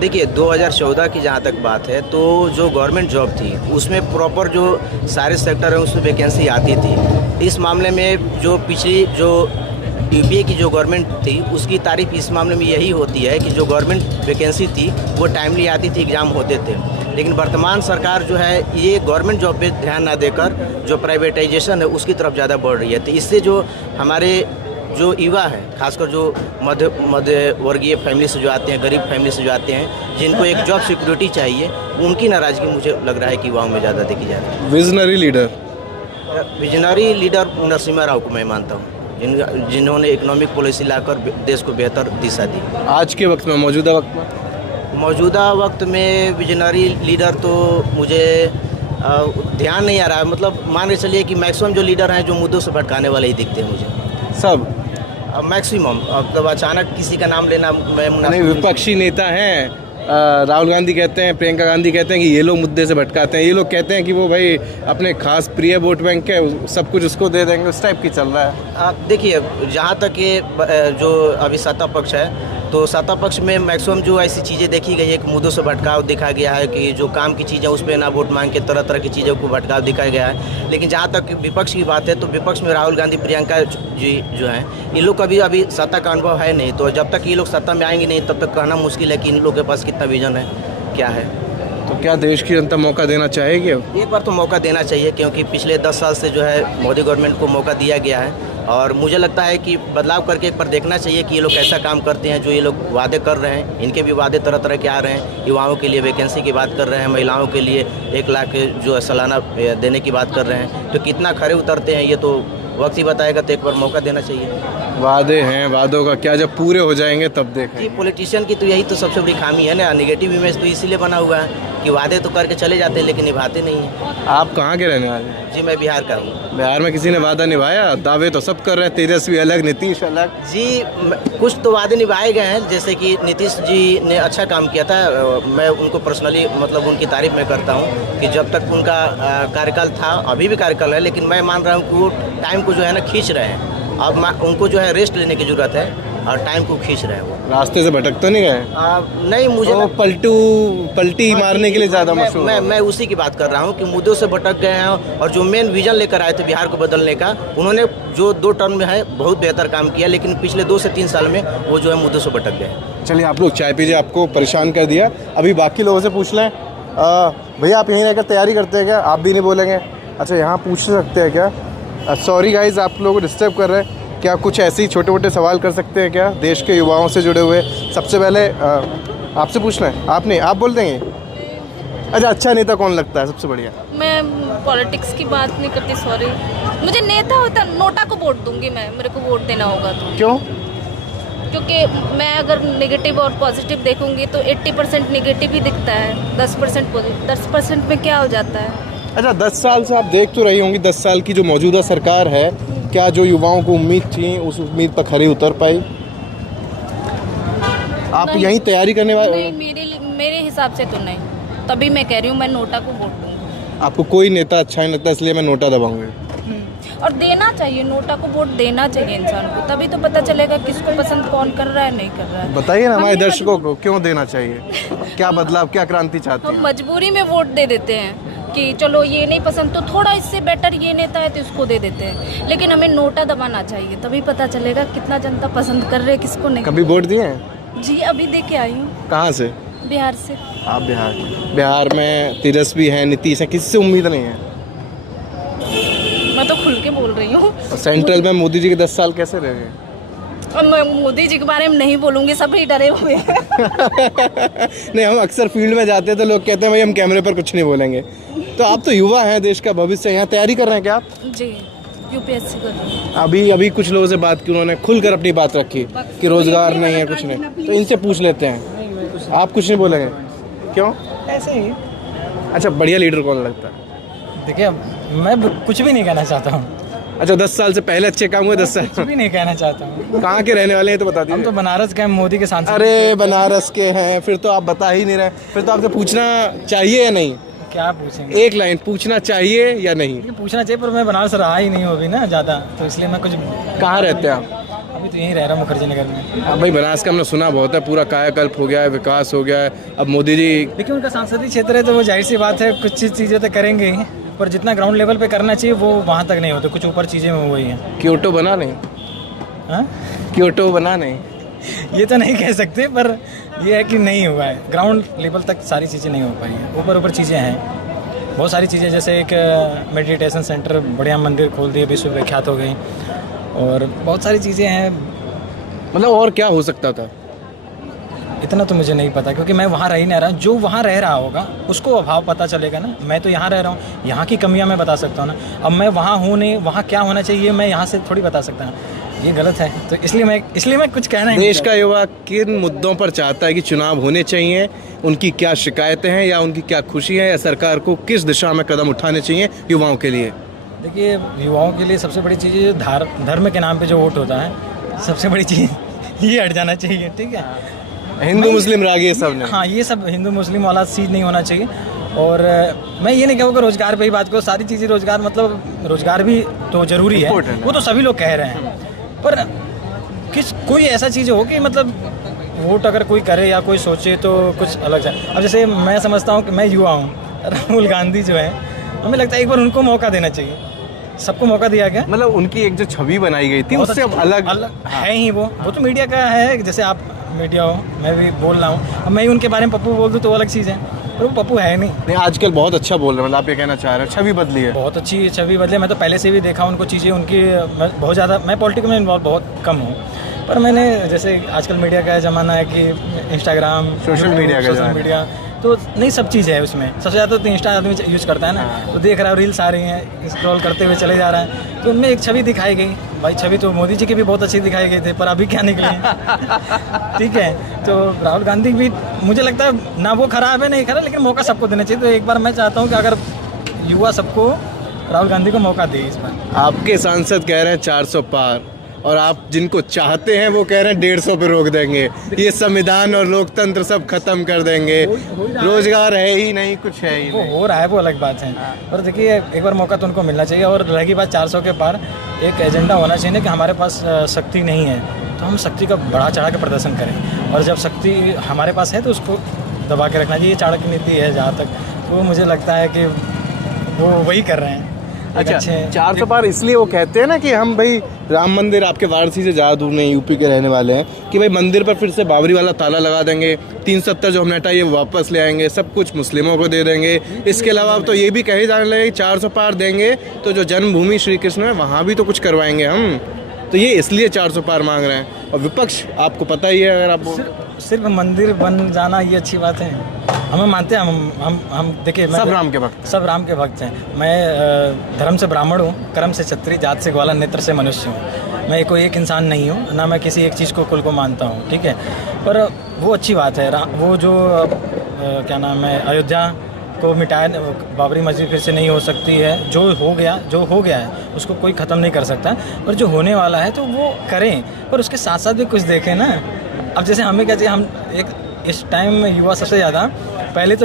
देखिए 2014 की जहाँ तक बात है तो जो गवर्नमेंट जॉब थी उसमें प्रॉपर जो सारे सेक्टर हैं उसमें वैकेंसी आती थी। इस मामले में जो पिछली जो यूपीए की जो गवर्नमेंट थी उसकी तारीफ इस मामले में यही होती है कि जो गवर्नमेंट वैकेंसी थी वो टाइमली आती थी, एग्ज़ाम होते थे। लेकिन वर्तमान सरकार जो है ये गवर्नमेंट जॉब पे ध्यान ना देकर जो प्राइवेटाइजेशन है उसकी तरफ ज़्यादा बढ़ रही है। तो इससे जो हमारे जो युवा है, खासकर जो मध्य वर्गीय फैमिली से जो आते हैं, गरीब फैमिली से जो आते हैं, जिनको एक जॉब सिक्योरिटी चाहिए, उनकी नाराज़गी मुझे लग रहा है कि युवाओं में ज़्यादा देखी जा रही है। विजनरी लीडर नरसिम्हा राव को मैं मानता हूँ, जिन्होंने इकोनॉमिक पॉलिसी लाकर देश को बेहतर दिशा दी। आज के वक्त में, मौजूदा वक्त में विजनरी लीडर तो मुझे ध्यान नहीं आ रहा है। मतलब मान के चलिए कि मैक्सिमम जो लीडर हैं जो मुद्दों से भटकाने वाले ही दिखते हैं मुझे, सब मैक्सिमम। अब अचानक किसी का नाम लेना मैं नहीं, विपक्षी नेता हैं, राहुल गांधी कहते हैं, प्रियंका गांधी कहते हैं कि ये लोग मुद्दे से भटकाते हैं, ये लोग कहते हैं कि वो भाई अपने खास प्रिय वोट बैंक है, सब कुछ उसको दे देंगे, उस टाइप की चल रहा है। आप देखिए, जहाँ तक ये जो अभी सत्ता पक्ष है तो सत्ता पक्ष में मैक्सिमम जो ऐसी चीज़ें देखी गई है कि मुद्दों से भटकाव दिखा गया है, कि जो काम की चीज़ें उस पर ना वोट मांग के तरह तरह की चीज़ों को भटकाव दिखाया गया है। लेकिन जहाँ तक विपक्ष की बात है तो विपक्ष में राहुल गांधी, प्रियंका जी जो हैं, इन लोग का भी अभी सत्ता का अनुभव है नहीं, तो जब तक ये लोग सत्ता में आएंगे नहीं तब तक कहना मुश्किल है कि इन लोगों के पास कितना विजन है, क्या है। तो क्या देश की जनता मौका देना चाहेगी अब? एक बार तो मौका देना चाहिए, क्योंकि पिछले 10 साल से जो है मोदी गवर्नमेंट को मौका दिया गया है, और मुझे लगता है कि बदलाव करके एक बार देखना चाहिए कि ये लोग कैसा काम करते हैं। जो ये लोग वादे कर रहे हैं, इनके भी वादे तरह तरह के आ रहे हैं। युवाओं के लिए वैकेंसी की बात कर रहे हैं, महिलाओं के लिए 1 लाख जो है सालाना देने की बात कर रहे हैं। तो कितना खरे उतरते हैं ये तो वक्त ही बताएगा, तो एक बार मौका देना चाहिए। वादे हैं, वादों का क्या, जब पूरे हो जाएंगे तब जी, देखें। पॉलिटिशियन की तो यही तो सबसे बड़ी खामी है ना, नेगेटिव इमेज तो इसीलिए बना हुआ है कि वादे तो करके चले जाते हैं लेकिन निभाते नहीं हैं। आप कहाँ के रहने वाले हैं? जी, मैं बिहार का हूँ। बिहार में किसी ने वादा निभाया? दावे तो सब कर रहे हैं, तेजस्वी अलग, नीतीश अलग। जी, कुछ तो वादे निभाए गए हैं, जैसे कि नीतीश जी ने अच्छा काम किया था। मैं उनको पर्सनली मतलब उनकी तारीफ मैं करता हूँ कि जब तक उनका कार्यकाल था, अभी भी कार्यकाल है, लेकिन मैं मान रहा हूँ कि वो टाइम को जो है ना खींच रहे हैं। अब उनको जो है रेस्ट लेने की ज़रूरत है और टाइम को खींच रहे हैं वो। रास्ते से भटक तो नहीं गए? नहीं, मुझे वो पलटी मारने के लिए ज़्यादा मशहूर है। मैं उसी की बात कर रहा हूँ कि मुद्दों से भटक गए हैं, और जो मेन विजन लेकर आए थे बिहार को बदलने का, उन्होंने जो 2 टर्म में है बहुत बेहतर काम किया, लेकिन पिछले 2 से 3 साल में वो जो है मुद्दों से भटक गए। चलिए आप लोग चाय पीजिए, आपको परेशान कर दिया। अभी बाकी लोगों से पूछ लें। भैया आप यहीं रहकर तैयारी करते हैं क्या? आप भी नहीं बोलेंगे? अच्छा, यहाँ पूछ सकते हैं क्या? सॉरी गाइज, आप लोगों को डिस्टर्ब कर रहे हैं क्या? कुछ ऐसे ही छोटे मोटे सवाल कर सकते हैं क्या देश के युवाओं से जुड़े हुए? सबसे पहले आपसे पूछना है। आप नहीं, आप बोल देंगे? अच्छा नेता कौन लगता है सबसे बढ़िया? मैं पॉलिटिक्स की बात नहीं करती, सॉरी। मुझे नेता होता, नोटा को वोट दूंगी मैं, मेरे को वोट देना होगा तो। क्यों? क्योंकि मैं अगर नेगेटिव और पॉजिटिव देखूंगी तो 80% नेगेटिव ही दिखता है, 10% पॉजिटिव। 10% में क्या हो जाता है? अच्छा, 10 साल से आप देख तो रही होंगी, 10 साल की जो मौजूदा सरकार है, क्या जो युवाओं को उम्मीद थी उस उम्मीद पर खरी उतर पाई? आप नहीं। यहीं तैयारी करने वाले? नहीं, मेरे हिसाब से तो नहीं। तभी मैं कह रही हूँ मैं नोटा को वोट दूंगी। आपको कोई नेता अच्छा नहीं लगता इसलिए मैं नोटा दबाऊंगी? और देना चाहिए, नोटा को वोट देना चाहिए इंसान को, तभी तो पता चलेगा किसको पसंद कौन कर रहा है, नहीं कर रहा है। बताइए ना हमारे हमने दर्शकों को क्यों देना चाहिए, क्या बदलाव, क्या क्रांति चाहते हम हैं? मजबूरी में वोट दे देते हैं कि चलो ये नहीं पसंद तो थोड़ा इससे बेटर ये नेता है तो इसको दे देते हैं, लेकिन हमें नोटा दबाना चाहिए, तभी पता चलेगा कितना जनता पसंद कर रहे है, किसको नहीं। कभी वोट दिए हैं? जी, अभी दे के आई हूँ। कहाँ से? बिहार से। आप बिहार में तेजस्वी हैं, नीतीश हैं, किसी से उम्मीद नहीं है? मैं तो खुल के बोल रही हूँ। और सेंट्रल में मोदी जी के 10 साल कैसे रहे? अब मैं मोदी जी के बारे में नहीं बोलूँगी, सभी डरे हुए हैं। नहीं, हम अक्सर फील्ड में जाते हैं तो लोग कहते हैं भाई हम कैमरे पर कुछ नहीं बोलेंगे। तो आप तो युवा हैं, देश का भविष्य, यहाँ तैयारी कर रहे हैं क्या आप? जी, यूपीएससी कर रही हूँ। अभी कुछ लोगों से बात की, उन्होंने खुलकर अपनी बात रखी कि रोजगार नहीं है, कुछ नहीं, तो इनसे पूछ लेते हैं। आप कुछ नहीं बोलेंगे? क्यों? ऐसे ही। अच्छा, बढ़िया लीडर कौन लगता है? देखिए, मैं कुछ भी नहीं कहना चाहता हूँ, अच्छा, 10 साल से पहले अच्छे काम हुए? 10 साल कुछ भी नहीं कहना चाहता हूँ। कहाँ के रहने वाले हैं तो बता हम तो दीजिए। बनारस के हैं, मोदी के सांसद। अरे बनारस के हैं, फिर तो आप बता ही नहीं रहे। फिर तो आपसे पूछना चाहिए या नहीं? क्या पूछेंगे? एक लाइन, पूछना चाहिए या नहीं? लेकिन पूछना चाहिए, पर मैं बनारस रहा ही नहीं हूँ अभी ना ज़्यादा, तो इसलिए मैं कुछ। कहाँ रहते हैं आप? अभी तो यहीं रह रहा हूँ, मुखर्जी नगर में। हाँ भाई, बनारस का हमने सुना बहुत है, पूरा कायाकल्प हो गया है, विकास हो गया है। अब मोदी जी, देखिए, उनका सांसदीय क्षेत्र है तो वो जाहिर सी बात है कुछ चीज़ें तो करेंगे ही, पर जितना ग्राउंड लेवल पे करना चाहिए वो वहाँ तक नहीं होते, कुछ ऊपर चीज़ें हो गई हैं। क्योटो बना नहीं? हाँ, क्योटो बना नहीं? ये तो नहीं कह सकते, पर ये है कि नहीं हुआ है, ग्राउंड लेवल तक सारी चीज़ें नहीं हो पाई हैं। ऊपर चीज़ें हैं, बहुत सारी चीज़ें, जैसे एक मेडिटेशन सेंटर, बढ़िया मंदिर खोल दिए, विश्व विख्यात हो गई, और बहुत सारी चीज़ें हैं। मतलब और क्या हो सकता था? इतना तो मुझे नहीं पता, क्योंकि मैं वहाँ रह ही नहीं रहा। जो वहाँ रह रहा होगा उसको अभाव पता चलेगा ना। मैं तो यहाँ रह रहा हूँ, यहाँ की कमियाँ मैं बता सकता हूँ ना। अब मैं वहाँ हूँ नहीं, वहाँ क्या होना चाहिए मैं यहाँ से थोड़ी बता सकता हूँ, ये गलत है। तो इसलिए मैं कुछ कहना ही नहीं देश का युवा किन मुद्दों पर चाहता है कि चुनाव होने चाहिए? उनकी क्या शिकायतें हैं, या उनकी क्या खुशी है, या सरकार को किस दिशा में कदम उठाने चाहिए युवाओं के लिए? देखिए, युवाओं के लिए सबसे बड़ी चीज़ है धर्म के नाम पे जो वोट होता है, सबसे बड़ी चीज़ ये हट जाना चाहिए, ठीक है। हिंदू मुस्लिम राग ये सब नहीं? हाँ, ये सब हिंदू मुस्लिम वाला चीज़ नहीं होना चाहिए। और मैं ये नहीं कहूँगा रोज़गार पे ही बात करो, सारी चीज़ें रोज़गार, मतलब रोज़गार भी तो ज़रूरी है, वो तो सभी लोग कह रहे हैं, पर कोई ऐसा चीज़ हो कि मतलब वोट अगर कोई करे या कोई सोचे तो कुछ अलग जाए। अब जैसे मैं समझता हूँ कि मैं युवा हूँ, राहुल गांधी जो है, हमें लगता है एक बार उनको मौका देना चाहिए। सबको मौका दिया गया, मतलब उनकी एक जो छवि बनाई गई थी उससे अब अलग है ही वो तो मीडिया का है। जैसे आप मीडिया हो, मैं भी बोल रहा हूँ, अब मैं ही उनके बारे में पप्पू बोल दूँ तो वो अलग चीज़ है। पर वो पप्पू है नहीं। नहीं, आजकल बहुत अच्छा बोल रहे हैं, मतलब आप ये कहना चाह रहे हैं छवि बदली है। बहुत अच्छी छवि बदले। मैं तो पहले से भी देखा उनको चीज़ें उनकी। मैं बहुत ज़्यादा, मैं पॉलिटिक्स में इन्वॉल्व बहुत कम हूँ, पर मैंने जैसे आजकल मीडिया का ज़माना है कि इंस्टाग्राम, सोशल मीडिया तो नहीं सब चीज़ है उसमें। सबसे ज़्यादा तो इंस्टा आदमी यूज़ करता है ना, तो देख रहा है रील्स आ रही हैं, स्क्रॉल करते हुए चले जा रहा है, तो उनमें एक छवि दिखाई गई। भाई छवि तो मोदी जी की भी बहुत अच्छी दिखाई गई थी, पर अभी क्या निकली ठीक है। तो राहुल गांधी भी मुझे लगता है ना वो खराब है नहीं खराब, लेकिन मौका सबको देना चाहिए। तो एक बार मैं चाहता हूँ कि अगर युवा सबको राहुल गांधी को मौका दे इस बार। आपके सांसद कह रहे हैं 400 पार, और आप जिनको चाहते हैं वो कह रहे हैं 150 पे रोक देंगे, ये संविधान और लोकतंत्र सब खत्म कर देंगे, रोजगार है ही नहीं, कुछ है ही वो नहीं। हो रहा है, वो अलग बात है। और देखिए एक बार मौका तो उनको मिलना चाहिए। और रही बात 400 के पार, एक एजेंडा होना चाहिए ना कि हमारे पास शक्ति नहीं है तो हम शक्ति का बढ़ा चढ़ा के प्रदर्शन करें, और जब शक्ति हमारे पास है तो उसको दबा के रखना चाहिए। चाणक्य नीति है जहाँ तक, तो मुझे लगता है कि वो वही कर रहे हैं। अच्छा, 400 पार इसलिए वो कहते हैं ना कि हम भाई राम मंदिर, आपके वाराणसी से ज़्यादा दूर नहीं, यूपी के रहने वाले हैं, कि भाई मंदिर पर फिर से बाबरी वाला ताला लगा देंगे, 370 जो हमने हटाई वो वापस ले आएंगे, सब कुछ मुस्लिमों को दे देंगे। इसके अलावा अब तो ये भी कहे जाने लगे 400 पार देंगे तो जो जन्मभूमि श्री कृष्ण है वहाँ भी तो कुछ करवाएंगे हम, तो ये इसलिए 400 पार मांग रहे हैं। और विपक्ष आपको पता ही है, अगर आप सिर्फ मंदिर बन जाना ये अच्छी बात है, हमें मानते हैं हम देखिए सब राम के भक्त, सब राम के भक्त हैं। मैं धर्म से ब्राह्मण हूँ, कर्म से क्षत्रिय, जात से ग्वाला, नेत्र से मनुष्य हूँ। मैं कोई एक इंसान नहीं हूँ, ना मैं किसी एक चीज़ को कुल को मानता हूँ, ठीक है। पर वो अच्छी बात है, वो जो क्या नाम है, अयोध्या को मिटाया, बाबरी मस्जिद फिर से नहीं हो सकती है। जो हो गया है उसको कोई ख़त्म नहीं कर सकता, और जो होने वाला है तो वो करें, पर उसके साथ साथ भी कुछ देखें ना। अब जैसे हमें क्या चाहिए, हम एक इस टाइम में युवा सबसे ज़्यादा, पहले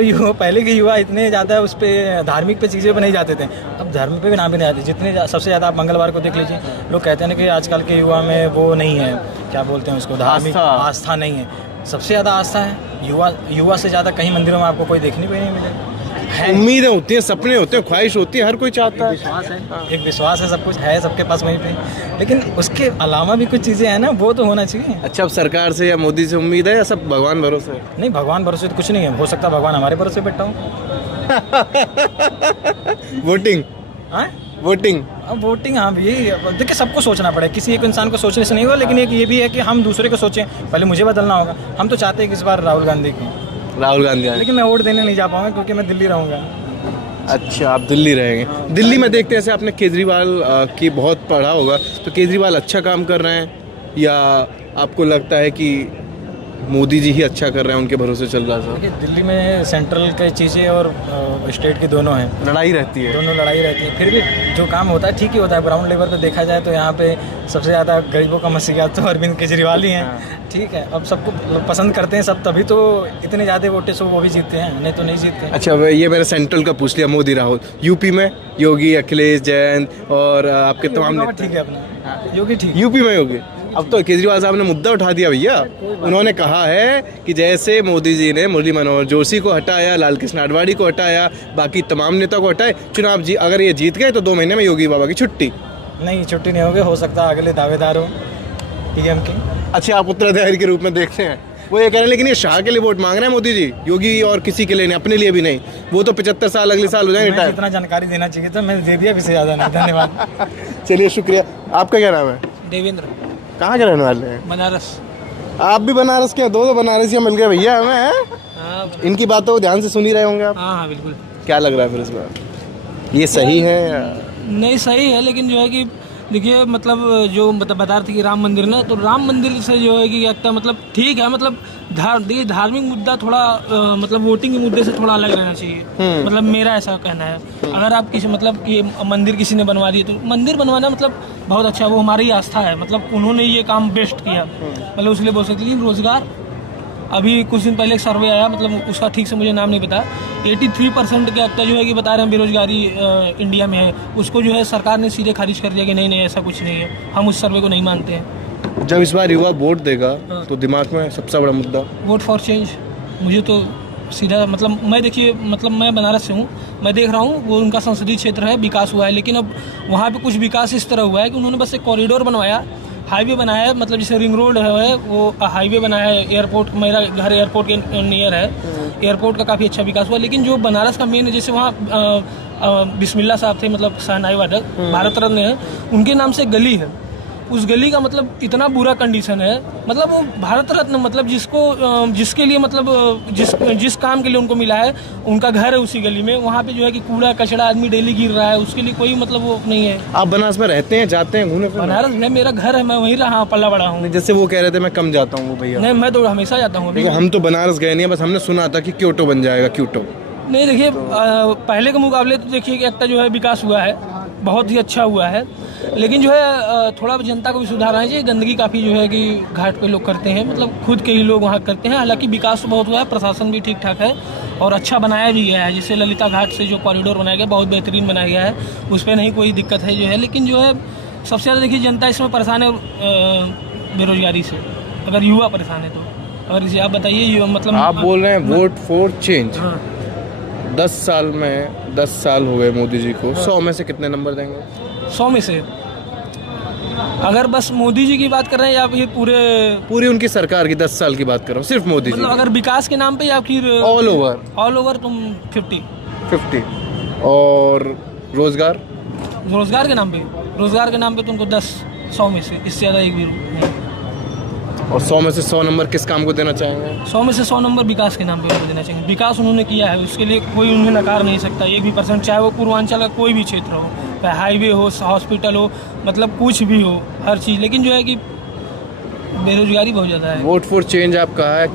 के युवा इतने ज़्यादा उस पर धार्मिक पे चीज़ें पर नहीं जाते थे, अब धर्म पे भी नाम भी नहीं आते। जितने सबसे ज़्यादा आप मंगलवार को देख लीजिए, लोग कहते हैं ना कि आजकल के युवा में वो नहीं है, क्या बोलते हैं उसको, धार्मिक आस्था नहीं है। सबसे ज़्यादा आस्था है युवा से ज़्यादा कहीं मंदिरों में आपको कोई देखने को नहीं मिलेगा। उम्मीदें होती हैं, सपने होते हैं, ख्वाहिश होती है, हर कोई चाहता है, एक विश्वास है, सब कुछ है सबके पास वहीं पे, लेकिन उसके अलावा भी कुछ चीज़ें हैं ना, वो तो होना चाहिए। अच्छा, अब सरकार से या मोदी से उम्मीद है या सब भगवान भरोसे है? नहीं, भगवान भरोसे तो कुछ नहीं है, हो सकता भगवान हमारे भरोसे बैठा हूँ। वोटिंग अब वोटिंग, हाँ यही देखिए, सबको सोचना पड़ेगा, किसी एक इंसान को सोचने से नहीं होगा, लेकिन एक ये भी है कि हम दूसरे को सोचें। पहले मुझे बदलना होगा। हम तो चाहते हैं कि इस बार राहुल गांधी, लेकिन मैं वोट देने नहीं जा पाऊंगा क्योंकि मैं दिल्ली रहूंगा। अच्छा, आप दिल्ली रहेंगे। दिल्ली में देखते हैं, ऐसे आपने केजरीवाल की बहुत पढ़ा होगा, तो केजरीवाल अच्छा काम कर रहे हैं या आपको लगता है कि मोदी जी ही अच्छा कर रहे हैं, उनके भरोसे चल रहा है? देखिए, दिल्ली में सेंट्रल की चीज़ें और स्टेट की दोनों हैं, लड़ाई रहती है, दोनों लड़ाई रहती है। फिर भी जो काम होता है ठीक ही होता है। ग्राउंड लेवल पे देखा जाए तो यहाँ पे सबसे ज़्यादा गरीबों का मसीहा तो अरविंद केजरीवाल ही हैं, ठीक है। अब सबको पसंद करते हैं सब, तभी तो इतने ज़्यादा वोटे से वो भी जीतते हैं, नहीं तो नहीं जीतते। अच्छा, ये मैंने सेंट्रल का पूछ लिया, मोदी राहुल। यूपी में योगी, अखिलेश, जयंत और आपके तमाम, ठीक है अपना योगी, ठीक। यूपी में योगी। अब तो केजरीवाल साहब ने मुद्दा उठा दिया भैया, उन्होंने कहा है कि जैसे मोदी जी ने मुरली मनोहर जोशी को हटाया, लाल कृष्ण आडवाणी को हटाया, बाकी तमाम नेता को हटाए, चुनाव अगर ये जीत गए तो 2 महीने में योगी बाबा की छुट्टी। नहीं, छुट्टी नहीं होगी, हो सकता है अगले दावेदार हो पीएम की। अच्छा, आप उत्तराधिकारी के रूप में देखते हैं, वो ये कह रहे हैं, लेकिन ये शाह के लिए वोट मांग रहे हैं मोदी जी, योगी और किसी के लिए नहीं, अपने लिए भी नहीं। वो तो 75 साल अगले साल हो जाएंगे। इतना जानकारी देना चाहिए तो मैंने दे दिया, भी से ज़्यादा नहीं। धन्यवाद। चलिए, शुक्रिया। आपका क्या नाम है? देवेंद्र। कहाँ के रहने वाले हैं? बनारस। आप भी बनारस के? दो बनारसियाँ मिल गए भैया हमें। इनकी बातों को ध्यान से सुन ही रहे होंगे आप। हाँ बिल्कुल। क्या लग रहा है फिर इस बार, ये सही है या नहीं? सही है, लेकिन जो है कि देखिए, मतलब जो बता रहे थे कि राम मंदिर ना, तो राम मंदिर से जो है कि लगता, मतलब ठीक है, मतलब धार्मिक मुद्दा थोड़ा मतलब वोटिंग के मुद्दे से थोड़ा अलग रहना चाहिए। मतलब मेरा ऐसा कहना है। अगर आप किसी, मतलब ये मंदिर किसी ने बनवा दिए, तो मंदिर बनवाना मतलब बहुत अच्छा, वो हमारी आस्था है, मतलब उन्होंने ये काम बेस्ट किया, मतलब उसलिए बोल सकते। लेकिन रोजगार, अभी कुछ दिन पहले एक सर्वे आया, मतलब उसका ठीक से मुझे नाम नहीं पता, 83% के लगता जो है कि बता रहे हैं बेरोजगारी इंडिया में है। उसको जो है सरकार ने सीधे खारिज कर दिया कि नहीं ऐसा कुछ नहीं है, हम उस सर्वे को नहीं मानते हैं। जब इस बार युवा वोट देगा तो दिमाग में सबसे बड़ा मुद्दा वोट फॉर चेंज। मुझे तो सीधा, मतलब मैं देखिए, मतलब मैं बनारस से हूँ, मैं देख रहा हूँ वो उनका संसदीय क्षेत्र है, विकास हुआ है, लेकिन अब वहाँ पे कुछ विकास इस तरह हुआ है कि उन्होंने बस एक कॉरिडोर बनवाया, हाईवे बनाया है, मतलब जैसे रिंग रोड है, वो हाईवे बनाया है, एयरपोर्ट, मेरा घर एयरपोर्ट के नियर है, एयरपोर्ट का काफ़ी अच्छा विकास हुआ, लेकिन जो बनारस का मेन है, जैसे वहाँ बिस्मिल्लाह साहब थे, मतलब शहनाई वादक, भारत रत्न है, उनके नाम से गली है, उस गली का मतलब इतना बुरा कंडीशन है, मतलब वो भारत रत्न, मतलब जिसके लिए मतलब जिस काम के लिए उनको मिला है, उनका घर है उसी गली में, वहाँ पे जो है कि कूड़ा कचड़ा आदमी डेली गिर रहा है, उसके लिए कोई मतलब वो नहीं है। आप बनारस में रहते हैं, जाते हैं घूमने? बनारस में मेरा घर है, मैं वहीं रहा, पला बड़ा हूँ। जैसे वो कह रहे थे मैं कम जाता हूँ, वो भैया नहीं, मैं तो हमेशा जाता हूँ। देखो हम तो बनारस गए नहीं, बस हमने सुना था कि क्योटो बन जाएगा, क्योटो। नहीं देखिए, पहले के मुकाबले तो देखिए कि एक जो है विकास हुआ है, बहुत ही अच्छा हुआ है, लेकिन जो है थोड़ा जनता को भी सुधार आना चाहिए। गंदगी काफ़ी जो है कि घाट पे लोग करते हैं, मतलब खुद के ही लोग वहाँ करते हैं। हालांकि विकास तो बहुत हुआ है, प्रशासन भी ठीक ठाक है और अच्छा बनाया भी गया है। जैसे ललिता घाट से जो कॉरिडोर बनाया गया, बहुत बेहतरीन बनाया गया है, उस पर नहीं कोई दिक्कत है जो है। लेकिन जो है सबसे ज़्यादा देखिए जनता इसमें परेशान है बेरोजगारी से, अगर युवा परेशान है तो। और इसे आप बताइए, मतलब आप बोल रहे हैं वोट फॉर चेंज, 10 साल हो गए मोदी जी को, 100 में से कितने नंबर देंगे? 100 में से अगर बस मोदी जी की बात कर रहे हैं या फिर पूरी उनकी सरकार की 10 साल की बात कर रहा हूँ, सिर्फ मोदी जी? मतलब अगर विकास के नाम पे या फिर ऑल ओवर तुम 50। और रोजगार के नाम पे तुमको 10, 100 में से, इससे ज़्यादा एक भी नहीं। और 100 में से 100 नंबर किस काम को देना चाहेंगे? 100 में से 100 नंबर विकास के नाम पे उनको देना चाहिए। विकास उन्होंने किया है, उसके लिए कोई उन्हें नकार नहीं सकता 1%, चाहे वो पूर्वांचल का कोई भी क्षेत्र हो, चाहे हाईवे हो, हॉस्पिटल हो, मतलब कुछ भी हो, हर चीज़। लेकिन जो है कि बेरोजगारी बहुत ज़्यादा है। वोट फॉर चेंज आप कहा है,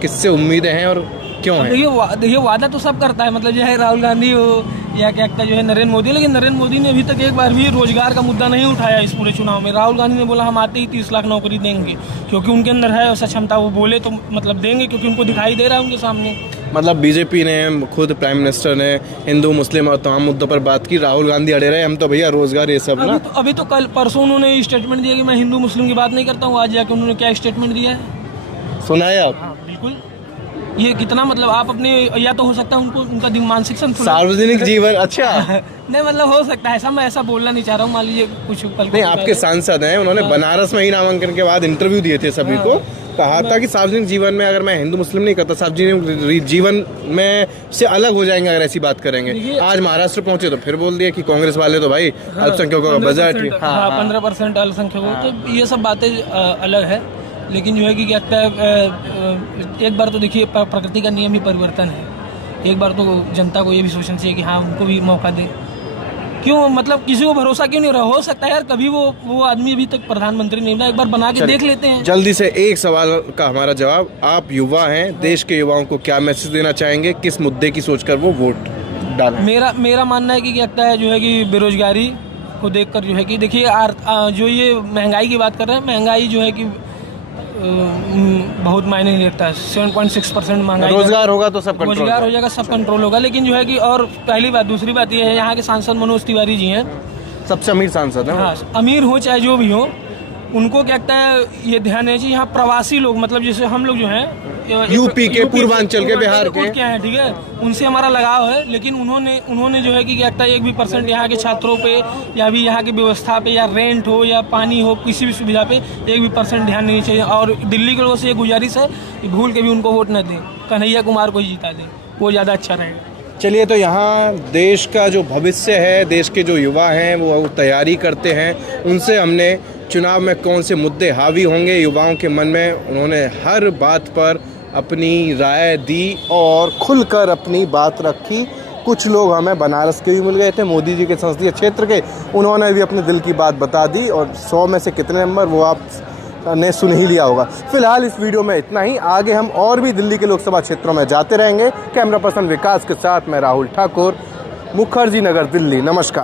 किससे उम्मीदें हैं और क्यों है? देखिए वादा तो सब करता है, मतलब जो है राहुल गांधी हो या क्या कहता है जो है नरेंद्र मोदी, लेकिन नरेंद्र मोदी ने अभी तक एक बार भी रोजगार का मुद्दा नहीं उठाया इस पूरे चुनाव में। राहुल गांधी ने बोला हम आते ही 30 लाख नौकरी देंगे, क्योंकि उनके अंदर है ऐसा क्षमता, वो बोले तो मतलब देंगे, क्योंकि उनको दिखाई दे रहा है उनके सामने। मतलब बीजेपी ने, खुद प्राइम मिनिस्टर ने हिंदू मुस्लिम और तमाम मुद्दों पर बात की, राहुल गांधी अड़े रहे, हम तो भैया रोजगार ये सब ना। अभी तो कल परसों उन्होंने स्टेटमेंट दिया कि मैं हिंदू मुस्लिम की बात नहीं करता हूँ, आज जाके उन्होंने क्या स्टेटमेंट दिया है सुना है आप? बिल्कुल। ये कितना मतलब आप अपने, या तो हो सकता है उनको उनका मानसिक संतुलन, सार्वजनिक जीवन, अच्छा नहीं मतलब हो सकता है ऐसा, मैं ऐसा बोलना नहीं चाह रहा हूँ, मान लीजिए कुछ नहीं, आपके सांसद हैं, उन्होंने बनारस में ही नामांकन के बाद इंटरव्यू दिए थे सभी को, कहा था कि सार्वजनिक जीवन में अगर मैं हिंदू मुस्लिम नहीं करता, सार्वजनिक जीवन में से अलग हो जाएंगे अगर ऐसी बात करेंगे। आज महाराष्ट्र पहुंचे तो फिर बोल दिया कि कांग्रेस वाले तो भाई अल्पसंख्यकों का बजट 15% अल्पसंख्यकों, तो ये सब बातें अलग है। लेकिन जो है कि क्या कहता है, एक बार तो देखिए प्रकृति का नियम ही परिवर्तन है, एक बार तो जनता को ये भी सोचना चाहिए कि हाँ उनको भी मौका दे। क्यों मतलब किसी को भरोसा क्यों नहीं रहा? हो सकता है यार कभी वो आदमी अभी तक प्रधानमंत्री नहीं बना, एक बार बना के देख लेते हैं। जल्दी से एक सवाल का हमारा जवाब, आप युवा हैं, देश के युवाओं को क्या मैसेज देना चाहेंगे, किस मुद्दे की सोचकर वो वोट डालें? मेरा मानना है कि क्या कहता है जो है कि बेरोजगारी को देखकर जो है कि देखिए जो ये महंगाई की बात कर रहे हैं, महंगाई जो है कि बहुत मायने नहीं रखता है। 7.6% महंगाई, रोजगार होगा तो सब कंट्रोल, रोजगार हो जाएगा, सब कंट्रोल होगा। लेकिन जो है कि और पहली बात, दूसरी बात ये है, यहाँ के सांसद मनोज तिवारी जी हैं, सबसे अमीर सांसद है। हाँ, अमीर हो चाहे जो भी हो, उनको क्या कहता है ये ध्यान है जी, यहाँ प्रवासी लोग, मतलब जैसे हम लोग जो हैं यूपी के, पूर्वांचल के, बिहार के क्या है, ठीक है, उनसे हमारा लगाव है। लेकिन उन्होंने जो है कि क्या कहता है 1% यहाँ के छात्रों पे या भी यहाँ की व्यवस्था पे या रेंट हो या पानी हो, किसी भी सुविधा पे 1% ध्यान नहीं चाहिए। और दिल्ली के लोगों से ये गुजारिश है कि भूल के भी उनको वोट न दें, कन्हैया कुमार को ही जिता दें, वो ज़्यादा अच्छा रहेगा। चलिए, तो यहाँ देश का जो भविष्य है, देश के जो युवा हैं वो तैयारी करते हैं, उनसे हमने चुनाव में कौन से मुद्दे हावी होंगे युवाओं के मन में, उन्होंने हर बात पर अपनी राय दी और खुलकर अपनी बात रखी। कुछ लोग हमें बनारस के भी मिल गए थे, मोदी जी के संसदीय क्षेत्र के, उन्होंने भी अपने दिल की बात बता दी, और 100 में से कितने नंबर वो आपने सुन ही लिया होगा। फिलहाल इस वीडियो में इतना ही, आगे हम और भी दिल्ली के लोकसभा क्षेत्रों में जाते रहेंगे। कैमरा पर्सन विकास के साथ मैं राहुल ठाकुर, मुखर्जी नगर, दिल्ली। नमस्कार।